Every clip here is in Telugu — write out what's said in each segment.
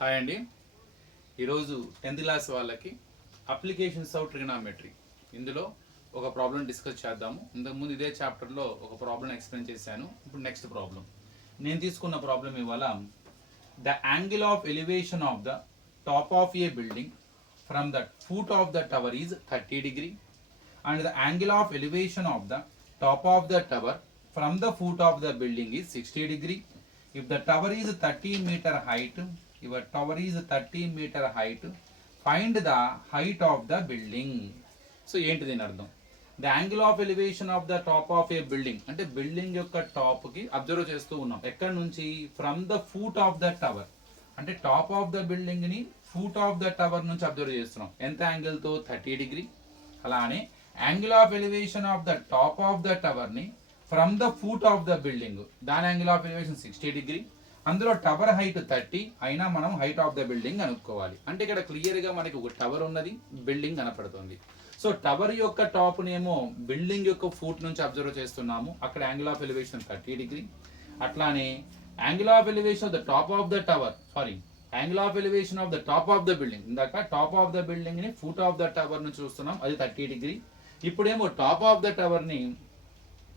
హాయ్ అండి. ఈరోజు 10th క్లాస్ వాళ్ళకి అప్లికేషన్స్ ఆఫ్ ట్రిగనామెట్రీ ఇందులో ఒక ప్రాబ్లం డిస్కస్ చేద్దాము. ఇంతకుముందు ఇదే చాప్టర్లో ఒక ప్రాబ్లం ఎక్స్ప్లెయిన్ చేశాను. ఇప్పుడు నెక్స్ట్ ప్రాబ్లం నేను తీసుకున్న ప్రాబ్లం ఇవాళ the angle of elevation of the top of a building from the foot of the tower is 30 degree and the angle of elevation of the top of the tower from the foot of the building is 60 degree. If the tower is 30 meter height, your tower is 30 meter height, find the height of the building. So ఏంటి దీని అర్థం? The angle of elevation of the top of a building అంటే బిల్డింగ్ యొక్క టాప్ కి అబ్జర్వ్ చేస్తూ ఉన్నాం. ఎక్కడి నుంచి? From the foot of the tower అంటే టాప్ ఆఫ్ ద బిల్డింగ్ ని ఫూట్ ఆఫ్ ద టవర్ నుంచి అబ్జర్వ్ చేస్తున్నాం. ఎంత యాంగిల్ తో? 30 degree. అలానే angle of elevation of the top of the tower ని from the foot of the building దాని యాంగిల్ ఆఫ్ ఎలివేషన్ 60 degree. అందులో టవర్ హైట్ 30 అయినా మనం హైట్ ఆఫ్ ద బిల్డింగ్ అనుకోవాలి. అంటే ఇక్కడ క్లియర్ గా మనకి ఒక టవర్ ఉన్నది, బిల్డింగ్ కనపడుతుంది. సో టవర్ యొక్క టాప్ నేమో బిల్డింగ్ యొక్క ఫూట్ నుంచి అబ్జర్వ్ చేస్తున్నాము. అక్కడ యాంగిల్ ఆఫ్ ఎలివేషన్ 30 degree. అట్లానే angle of elevation of the top of the tower angle of elevation of the top of the building ఇందాక టాప్ ఆఫ్ ద బిల్డింగ్ ని ఫూట్ ఆఫ్ ద టవర్ నుంచి చూస్తున్నాం, అది 30 degree. ఇప్పుడేమో టాప్ ఆఫ్ ద టవర్ ని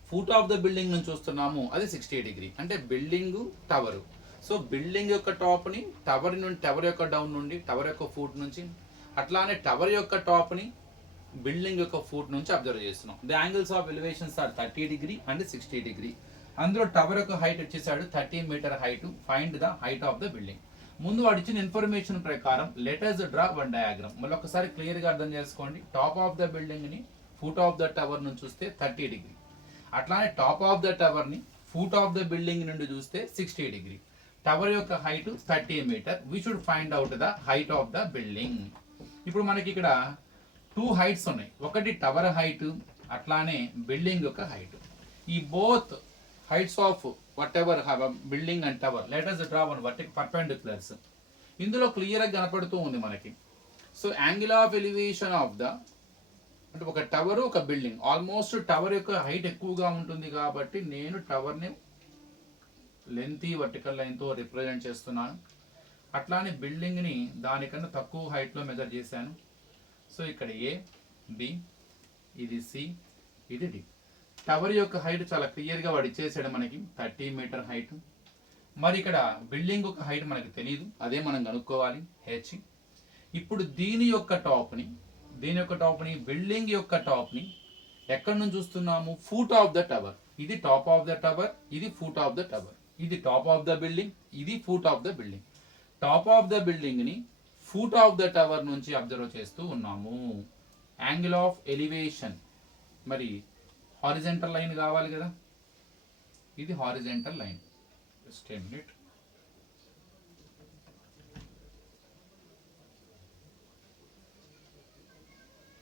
ఫూట్ ఆఫ్ ద బిల్డింగ్ నుంచి చూస్తున్నాము, అది 60 degree. అంటే బిల్డింగ్ టవర్. సో బిల్డింగ్ యొక్క టాప్ ని టవర్ నుండి, టవర్ యొక్క డౌన్ నుండి, టవర్ యొక్క ఫూట్ నుంచి, అట్లానే టవర్ యొక్క టాప్ ని బిల్డింగ్ యొక్క ఫూట్ నుంచి అబ్జర్వ్ చేస్తున్నాం. The angles of elevations are 30 degree and 60 degree. అందులో టవర్ యొక్క హైట్ వచ్చేసాడు 30 meter height. Find the height of the building. ముందు వాడు ఇచ్చిన ఇన్ఫర్మేషన్ ప్రకారం let us draw one diagram. మళ్ళీ ఒకసారి క్లియర్ గా అర్థం చేసుకోండి. టాప్ ఆఫ్ ద బిల్డింగ్ ని ఫూట్ ఆఫ్ ద టవర్ నుంచి చూస్తే 30 degree. అట్లానే టాప్ ఆఫ్ ద టవర్ ని ఫూట్ ఆఫ్ ద బిల్డింగ్ నుండి చూస్తే 60 degree. టవర్ యొక్క height 30 meter. We should find out the height of the building. ఇప్పుడు మనకి ఇక్కడ 2 heights ఉన్నాయి. ఒకటి టవర్ హైట్, అట్లానే బిల్డింగ్ యొక్క హైట్. ఈ both heights of whatever have a building and tower, let us draw one perpendiculars. ఇందులో క్లియర్ గా కనపడుతూ ఉంది మనకి. So angle of elevation of the అంటే ఒక టవర్, ఒక బిల్డింగ్, ఆల్మోస్ట్ టవర్ యొక్క హైట్ ఎక్కువగా ఉంటుంది కాబట్టి నేను టవర్ ని లెంతీ వర్టికల్ లైన్ తో రిప్రజెంట్ చేస్తున్నాను. అట్లానే బిల్డింగ్ ని దానికన్నా తక్కువ హైట్ లో మెజర్ చేశాను. సో ఇక్కడ ఏ, బి, ఇది సి, ఇది డి. టవర్ యొక్క హైట్ చాలా క్లియర్ గా వాడు ఇచ్చేసాడు మనకి 30 meter హైట్. మరి ఇక్కడ బిల్డింగ్ యొక్క హైట్ మనకి తెలియదు, అదే మనం కనుక్కోవాలి, హెచ్. ఇప్పుడు దీని యొక్క టాప్ ని బిల్డింగ్ యొక్క టాప్ ని ఎక్కడి నుంచి చూస్తున్నాము? Foot of the tower. ఇది టాప్ ఆఫ్ ద టవర్, ఇది ఫూట్ ఆఫ్ ద టవర్. ఇది టాప్ ఆఫ్ ద బిల్డింగ్, ఇది foot of the building. Top of the building ని ఫూట్ ఆఫ్ ద టవర్ నుంచి అబ్జర్వ్ చేస్తూ ఉన్నాము. యాంగిల్ ఆఫ్ ఎలివేషన్ మరి హారిజెంటల్ లైన్ కావాలి కదా, ఇది horizontal line. Just a minute.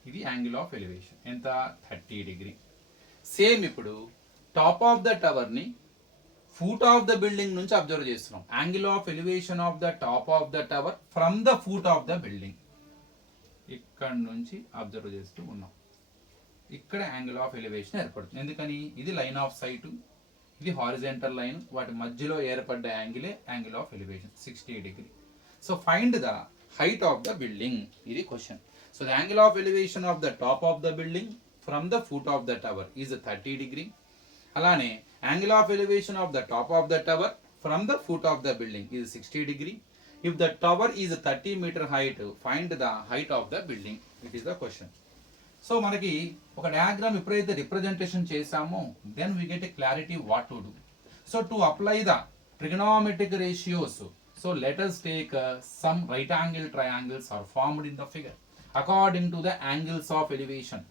ఇది యాంగిల్ ఆఫ్ ఎలివేషన్ ఎంత? 30 degree. సేమ్ ఇప్పుడు టాప్ ఆఫ్ ద టవర్ ని ఫూట్ ఆఫ్ ద బిల్డింగ్ నుంచి అబ్జర్వ్ చేస్తున్నాం. Angle of elevation of the top of the tower from the foot of the building. ఇక్కడ నుంచి అబ్జర్వ్ చేస్తూ ఉన్నాం. ఇక్కడ యాంగిల్ ఆఫ్ ఎలివేషన్ ఏర్పడుతుంది. ఎందుకని? ఇది లైన్ ఆఫ్ సైట్, ఇది హారిజెంటల్ లైన్, వాటి మధ్యలో ఏర్పడ్డ యాంగిలే angle of elevation 60 degree. So find the height of the building, ఇది question. So the angle of elevation of the top of the building from the foot of the tower is 30 degree. అలానే angle of elevation of the top of the tower from the foot of the building is 60 degree. If the tower is 30 meter height, find the height of the building. It is the question. So మనకి ఒక డయాగ్రామ్ ఎప్పుడైతే రిప్రజెంటేషన్ చేసామో then we get a clarity what to do. So to apply the trigonometric ratios, so let us take some right angle triangles are formed in the figure according to the angles of elevation.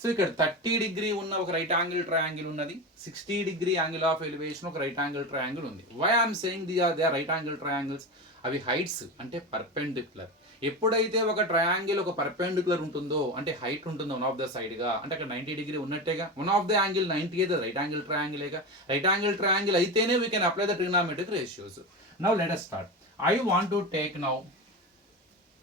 So ఇక్కడ 30 degree ఉన్న ఒక రైట్ యాంగిల్ ట్రయాంగిల్ ఉన్నది, 60 degree యాంగిల్ ఆఫ్ ఎలివేషన్ ఒక రైట్ యాంగిల్ ట్రయాంగిల్ ఉంది. Why I'm saying they are right angle triangles? అవి హైట్స్ అంటే పర్పెండిక్యులర్. ఎప్పుడైతే ఒక ట్రయాంగిల్ ఒక పర్పెండిక్యులర్ ఉంటుందో అంటే హైట్ ఉంటుందో వన్ ఆఫ్ ద సైడ్ గా, అంటే అక్కడ 90 degree ఉన్నట్టేగా. వన్ ఆఫ్ ద యాంగిల్ 90 అయితే రైట్ యాంగిల్ ట్రయాంగిలేగా. రైట్ యాంగిల్ ట్రయాంగిల్ అయితేనే we can apply the trigonometric ratios. Now let us start. I want to take now,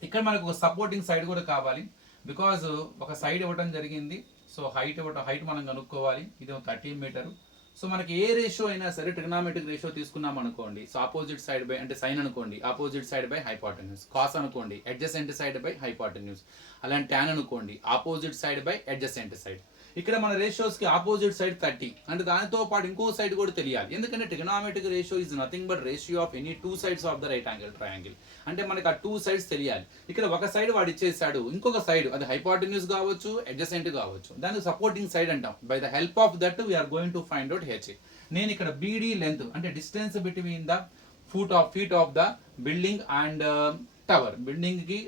ఇక్కడ మనకు ఒక సపోర్టింగ్ సైడ్ కూడా కావాలి. బికాజ్ ఒక సైడ్ ఇవ్వడం జరిగింది. సో హైట్ మనం కనుక్కోవాలి. ఇది 30 meter. సో మనకి ఏ రేషియో అయినా సరే ట్రిగ్నామెట్రిక్ రేషియో తీసుకున్నాం అనుకోండి, సో ఆపోజిట్ సైడ్ బై అంటే సైన్ అనుకోండి opposite side by hypotenuse, cos అనుకోండి అడ్జసెంట్ సైడ్ బై హైపోటెన్యూస్, అలాంటి ట్యాన్ అనుకోండి opposite side by adjacent side. ఇక్కడ మన రేషియోస్ కి ఆపోజిట్ సైడ్ 30 అంటే దానితో పాటు ఇంకో సైడ్ కూడా తెలియాలి, ఎందుకంటే trigonometric ratio is nothing but ratio of any two sides of the right angle triangle. అంటే మనకి ఆ టూ సైడ్స్ తెలియాలి. ఇక్కడ ఒక సైడ్ వాడు ఇచ్చేసాడు, ఇంకొక సైడ్ అది హైపోటెన్యూస్ కావచ్చు అడ్జసెంట్ కావచ్చు, దాన్ని సపోర్టింగ్ సైడ్ అంటాం. By the help of that we're going to find out H. నేను ఇక్కడ బీడీ లెంత్ అంటే distance between the feet of the building and tower, building కి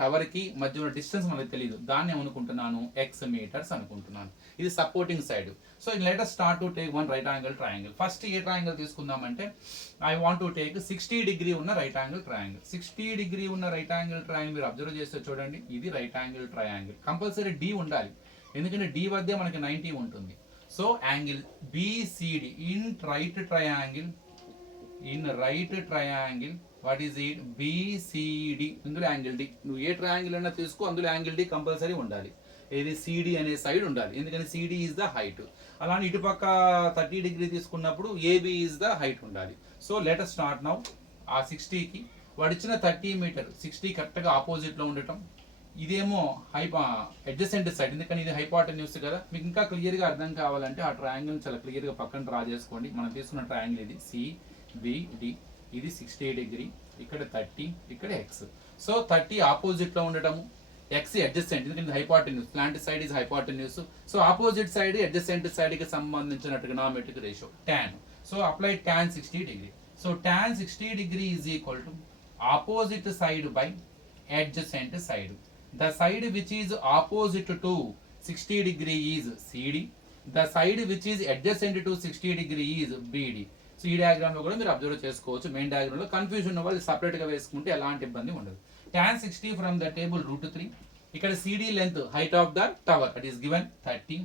టవర్ కి మధ్య ఉన్న డిస్టెన్స్ మనకు తెలియదు, దాన్ని ఏమనుకుంటున్నాను ఎక్స్ మీటర్స్ అనుకుంటున్నాను. ఇది supporting side. So let us start to take one right angle triangle. First a triangle తీసుకుందామంటే I want to take 60 degree ఉన్న రైట్ యాంగిల్ ట్రయాంగిల్. 60 డిగ్రీ ఉన్న రైట్ యాంగిల్ ట్రయాంగిల్ మీరు అబ్జర్వ్ చేస్తే చూడండి, ఇది right angle triangle. Compulsory D ఉండాలి, ఎందుకంటే డి వద్దే మనకి 90 ఉంటుంది. సో angle BCD in right triangle, what is it BCD, ఇందులో యాంగిల్ డి. నువ్వు ఏ ట్రయాంగిల్ అయినా తీసుకో, అందులో యాంగిల్ డి కంపల్సరీ ఉండాలి. ఏది సిడి అనే సైడ్ ఉండాలి, ఎందుకంటే సిడి ఈజ్ ద హైట్. అలానే ఇటుపక్క 30 డిగ్రీ తీసుకున్నప్పుడు ఏబి ఈజ్ ద హైట్ ఉండాలి. So let us start now. ఆ 60కి వాడు ఇచ్చిన 30 మీటర్ 60 కరెక్ట్గా ఆపోజిట్లో ఉండటం, ఇదేమో అడ్జసెంట్ సైడ్, ఎందుకంటే ఇది హైపోటెన్యూస్ కదా. మీకు ఇంకా క్లియర్గా అర్థం కావాలంటే ఆ ట్రయాంగిల్ చాలా క్లియర్గా పక్కన డ్రా చేసుకోండి. మనం తీసుకున్న ట్రయాంగిల్ ఇది సిబిడి, ఇది 60 డిగ్రీ, ఇక్కడ 30, ఇక్కడ ఎక్స్. సో 30 ఆపోజిట్లో ఉండటము, ఎక్స్ అడ్జసెంట్ ఎందుకంటే హైపోటెన్యూస్, ఇలాంటి side is hypotenuse. So opposite side adjacent side కి సంబంధించిన trigonometric ratio tan. So apply tan 60 degree. So tan 60 degree is equal to opposite side by adjacent side. The side which is opposite to 60 degree is CD. The side which is adjacent to 60 degree is BD. So ఈ డయాగ్రామ్ లో కూడా మీరు అబ్జర్వ్ చేసుకోవచ్చు. మెయిన్ డయాగ్రామ్ లో కన్ఫ్యూజన్ ఉన్న వాళ్ళు సపరేట్ గా వేసుకుంటే ఎలాంటి ఇబ్బంది ఉండదు. tan 60 from the table √3. ఇక్కడ CD length height of the tower it is given 30.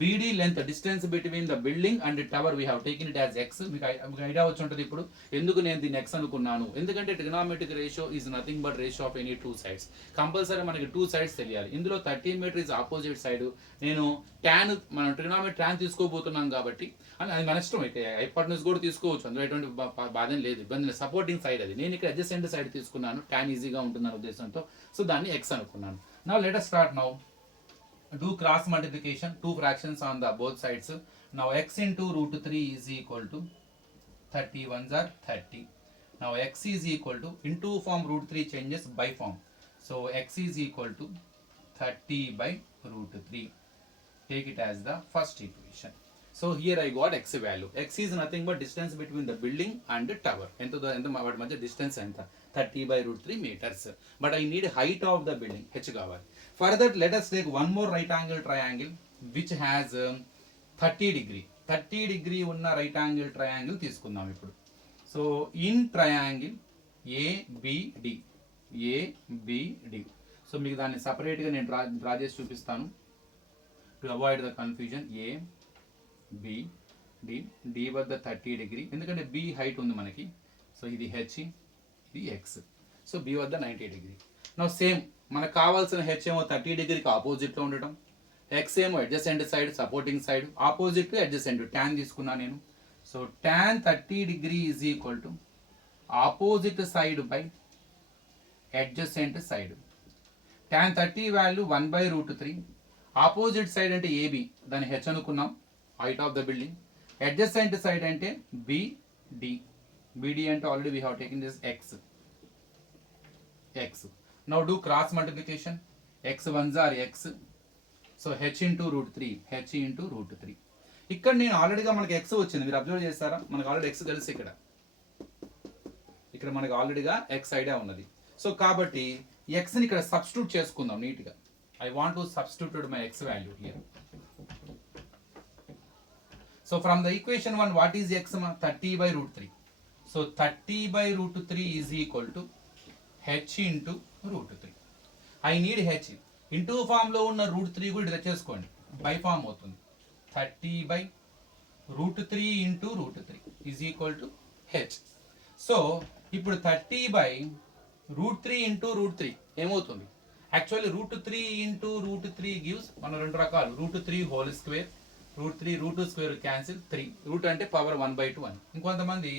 BD length distance between the building and the tower we have taken it as x. మీకు ఐడియా వచ్చి ఉంటుంది ఇప్పుడు ఎందుకు నేను దీన్ని x అనుకున్నాను, ఎందుకంటే trigonometric ratio is nothing but ratio of any two sides. Compulsory మనకి టూ సైడ్స్ తెలియాలి. ఇందులో 30 మీటర్ ఇస్ ఆపోజిట్ సైడ్, నేను ట్యాన్ మనం ట్రిగనామెట్రిక్ ట్యాన్ తీసుకోబోతున్నాం కాబట్టి అది మన ఇష్టం. అయితే హైపోటెన్యూస్ కూడా తీసుకోవచ్చు, అందులో ఎటువంటి బాధ లేదు, ఇబ్బంది లేదు. సపోర్టింగ్ సైడ్ అది, నేను ఇక్కడ అడ్జసెంట్ సైడ్ తీసుకున్నాను, ట్యాన్ ఈజీగా ఉంటుందన్న ఉద్దేశంతో. సో దాన్ని x అనుకున్నాను. Now let us start now. Do cross multiplication, two fractions on the both sides. Now x into √3 is equal to 30 ones are 30. Now x is equal to, into form √3 changes by form. So x is equal to 30 by √3. Take it as the first equation. So here I got x value. X is nothing but distance between the building and the tower. Ento వాటి మధ్య distance ఎంత 30 by √3 meters. But I need height of the building, h కావాలి. Further, let us take one more right angle triangle which has 30 degree. 30 degree ఉన్న right angle triangle తీసుకుందాం ఇప్పుడు. So in triangle ABD. So మీకు దాన్ని సపరేట్గా నేను డ్రా చేసి చూపిస్తాను to avoid the confusion. ABD, D వద్ద 30 డిగ్రీ, ఎందుకంటే B హైట్ ఉంది మనకి. సో ఇది H, ఇది X. సో B వద్ద 90 డిగ్రీ. నౌ సేమ్ మనకు కావాల్సిన H ఏమో 30 డిగ్రీకి ఆపోజిట్లో ఉండటం, X ఏమో adjacent side supporting side, opposite adjacent tan తీసుకున్నా నేను. So tan 30 degree is equal to opposite side by adjacent side. tan 30 value 1/√3. Opposite side అంటే AB, దాన్ని H అనుకున్నాం, height of the building. Adjacent side అంటే BD అంటే already we have taken this X. Now do cross multiplication. X ones are X. So H into √3. ఇక్కడ నేను ఆల్రెడీగా మనకి X వచ్చింది, మీరు అబ్జర్వ్ చేస్తారా? మనకు ఆల్రెడీ X తెలుసు, ఇక్కడ మనకి ఆల్రెడీగా X ఐడియా ఉన్నది. సో కాబట్టి Xని ఇక్కడ సబ్స్టిట్యూట్ చేసుకుందాం నీట్గా. I want to substitute my X value here. So from the equation 1, what is X? 30 by √3. So 30 by √3 is equal to H into √3. I need H. Into ఫామ్లో ఉన్న √3 కూడా తెచ్చేసుకోండి, బై ఫామ్ అవుతుంది. 30 by √3 into √3 is equal to H. So ఇప్పుడు 30 by √3 into √3 ఏమవుతుంది? యాక్చువల్లీ √3 into √3 గివ్స్ మన రెండు రకాలు, √3 whole square, √3 √2 square cancel 3 root అంటే పవర్ 1/2 అని. ఇంకొంతమంది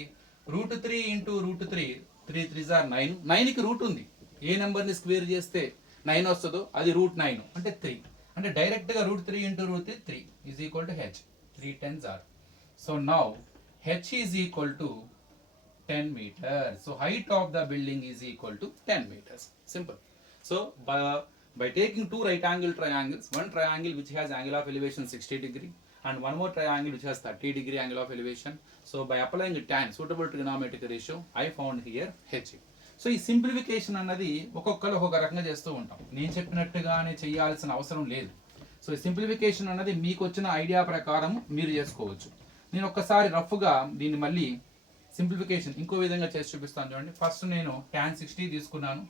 √3 ఇంటూ √3 3 3 ఆర్ 9 9కి రూట్ ఉంది. ఏ నెంబర్ని స్క్వేర్ చేస్తే 9 వస్తుందో అది √9 అంటే 3 అంటే డైరెక్ట్గా √3 into √3 3 is equal to H 3 10s are. So now H is equal to 10 meters. So height of the building is equal to 10 meters. Simple. So by taking two right angle triangles, one triangle which has angle of elevation 60 degree and one more triangle which has 30 degree angle of elevation. So by applying tan, suitable trigonometric ratio, I found here H. So ఈ సింప్లిఫికేషన్ అన్నది ఒక్కొక్కరు ఒక్కొక్క రకంగా చేస్తూ ఉంటాం. నేను చెప్పినట్టుగానే చేయాల్సిన అవసరం లేదు. సో ఈ సింప్లిఫికేషన్ అన్నది మీకు వచ్చిన ఐడియా ప్రకారం మీరు చేసుకోవచ్చు. నేను ఒక్కసారి రఫ్గా దీన్ని మళ్ళీ సింప్లిఫికేషన్ ఇంకో విధంగా చేసి చూపిస్తాను చూడండి. ఫస్ట్ నేను tan 60 తీసుకున్నాను,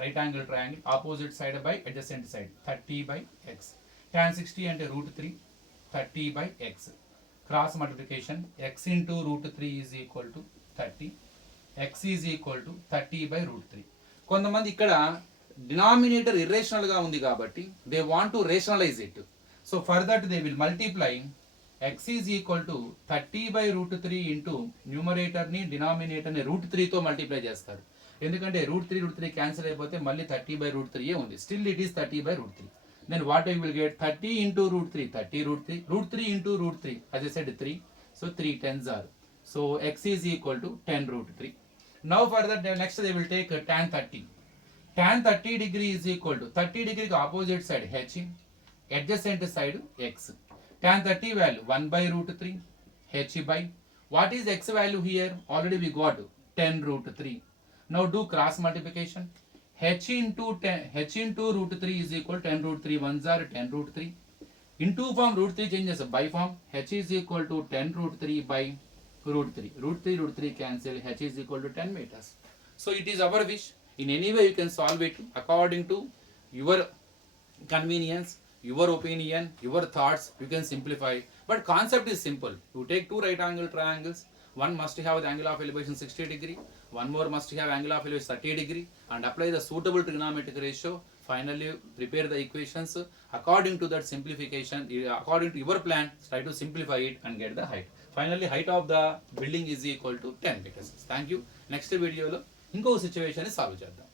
right angle triangle, opposite side by adjacent side 30/x. tan 60 అంటే √3 30/x. Cross multiplication x into √3 is equal to 30, x is equal to 30/√3. కొంతమంది ఇక్కడ డినామినేటర్ ఇర్రేషనల్ గా ఉంది కాబట్టి they want to rationalize it. So for that they will multiply x is equal to 30/√3 into న్యూమరేటర్ని డినామినేటర్ని √3 తో మల్టిప్లై చేస్తారు. ఎందుకంటే √3 క్యాన్సిల్ అయిపోతే మళ్ళీ 30/√3 ఉంది. Still it is 30/√3. Then what I will get 30 into √3 30 √3 into √3 as I said 3. So 3 10s are. So x is equal to 10√3. Now further next they will take tan 30. Tan 30 degree is equal to 30 degree opposite side h, adjacent side x. Tan 30 value 1/√3 h by what is x value here? Already we got 10√3. Now do cross multiplication. H into √3 is equal to 10√3 ones are 10√3. Into form √3 changes by form. H is equal to 10√3 by √3. √3 cancel. H is equal to 10 meters. So it is our wish. In any way you can solve it according to your convenience, your opinion, your thoughts. You can simplify, but concept is simple. You take two right angle triangles, one must have the angle of elevation 60 degree, one more must have angle of elevation 30 degree, and apply the suitable trigonometric ratio. Finally prepare the equations according to that simplification, according to your plan. Try to simplify it and get the height. Finally height of the building is equal to 10 meters. Thank you. Next video lo inko situation ni solve cheddam.